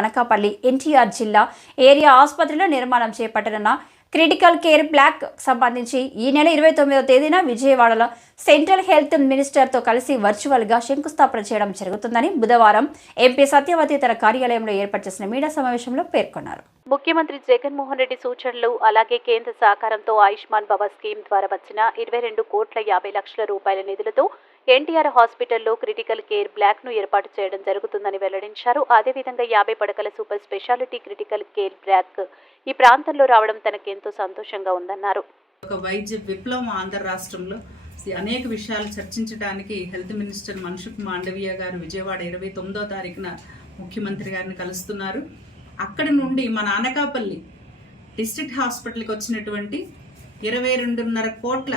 అనకాపల్లి ఎన్టీఆర్ జిల్లా ఏరియా ఆసుపత్రిలో నిర్మాణం చేపట్టనున్న క్రిటికల్ కేర్ బ్లాక్ సంబంధించి ఈ నెల 29వ తేదీన విజయవాడలో సెంట్రల్ హెల్త్ మినిస్టర్తో కలిసి వర్చువల్గా శంకుస్థాపన చేయడం జరుగుతుందని బుధవారం ఎంపీ సత్యవతి తన కార్యాలయంలో ఏర్పాటు చేసిన మీడియా సమావేశంలో పేర్కొన్నారు. ముఖ్యమంత్రి జగన్మోహన్ రెడ్డి సూచనలు అలాగే కేంద్ర సహకారంతో ఆయుష్మాన్ భవ స్కీమ్ ద్వారా వచ్చిన 22,50,00,000 రూపాయల నిధులతో ఎన్టీఆర్ హాస్పిటల్లో క్రిటికల్ కేర్ బ్లాక్ ను ఏర్పాటు చేయడం జరుగుతుందని వెల్లడించారు. అదేవిధంగా 50 పడకల super speciality critical care black ఈ ప్రాంతంలో రావడం తనకెంతో సంతోషంగా ఉందన్నారు. ఒక వైద్య విప్లవం ఆంధ్ర రాష్ట్రంలో అనేక విషయాలు చర్చించడానికి హెల్త్ మినిస్టర్ మన్సుఖ్ మాండవీయ గారు విజయవాడ 29వ తారీఖున ముఖ్యమంత్రి గారిని కలుస్తున్నారు. అక్కడి నుండి మన అనకాపల్లి డిస్ట్రిక్ట్ హాస్పిటల్కి వచ్చినటువంటి 22.5 కోట్ల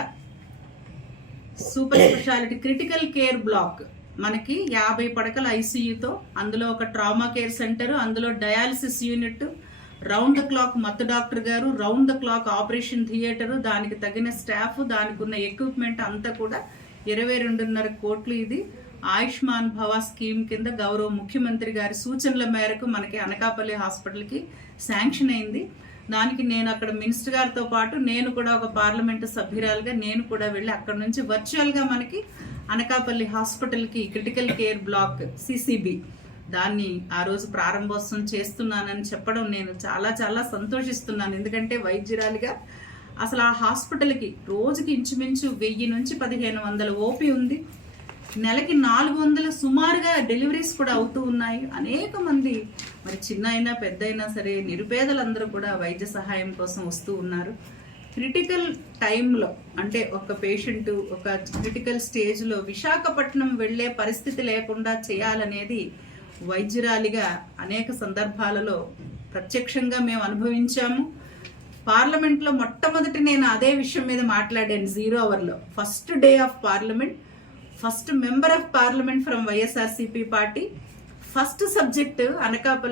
super speciality critical care black, మనకి 50 పడకల ఐసీయూతో, అందులో ఒక ట్రామా కేర్ సెంటర్, అందులో dialysis unit, round the clock మత్తు డాక్టర్ గారు, round the clock operation theatre, దానికి తగిన స్టాఫ్, దానికి ఉన్న ఎక్విప్మెంట్ అంతా కూడా 22.5 కోట్లు. ఇది ఆయుష్మాన్ భవ స్కీమ్ కింద గౌరవ ముఖ్యమంత్రి గారి సూచనల మేరకు మనకి అనకాపల్లి హాస్పిటల్కి శాంక్షన్ అయింది. దానికి నేను అక్కడ మినిస్టర్ గారితో పాటు నేను కూడా ఒక పార్లమెంటు సభ్యురాలుగా నేను కూడా వెళ్ళి అక్కడ నుంచి వర్చువల్గా మనకి అనకాపల్లి హాస్పిటల్కి క్రిటికల్ కేర్ బ్లాక్ సిసిబి దాన్ని ఆ రోజు ప్రారంభోత్సవం చేస్తున్నానని చెప్పడం నేను చాలా చాలా సంతోషిస్తున్నాను. ఎందుకంటే వైద్యురాలిగా అసలు ఆ హాస్పిటల్కి రోజుకి ఇంచుమించు 1000 నుంచి 1500 ఓపీ ఉంది. నెలకి 400 సుమారుగా డెలివరీస్ కూడా అవుతూ ఉన్నాయి. అనేక మంది మరి చిన్న అయినా పెద్ద అయినా సరే నిరుపేదలందరూ కూడా వైద్య సహాయం కోసం వస్తూ ఉన్నారు. క్రిటికల్ టైంలో అంటే ఒక పేషెంట్ ఒక క్రిటికల్ స్టేజ్లో విశాఖపట్నం వెళ్ళే పరిస్థితి లేకుండా చేయాలనేది వైద్యురాలిగా అనేక సందర్భాలలో ప్రత్యక్షంగా మేము అనుభవించాము. పార్లమెంట్లో మొట్టమొదటి నేను అదే విషయం మీద మాట్లాడాను. 0 అవర్లో first day of parliament, first member of parliament from YSRCP party, first subject Anakapalli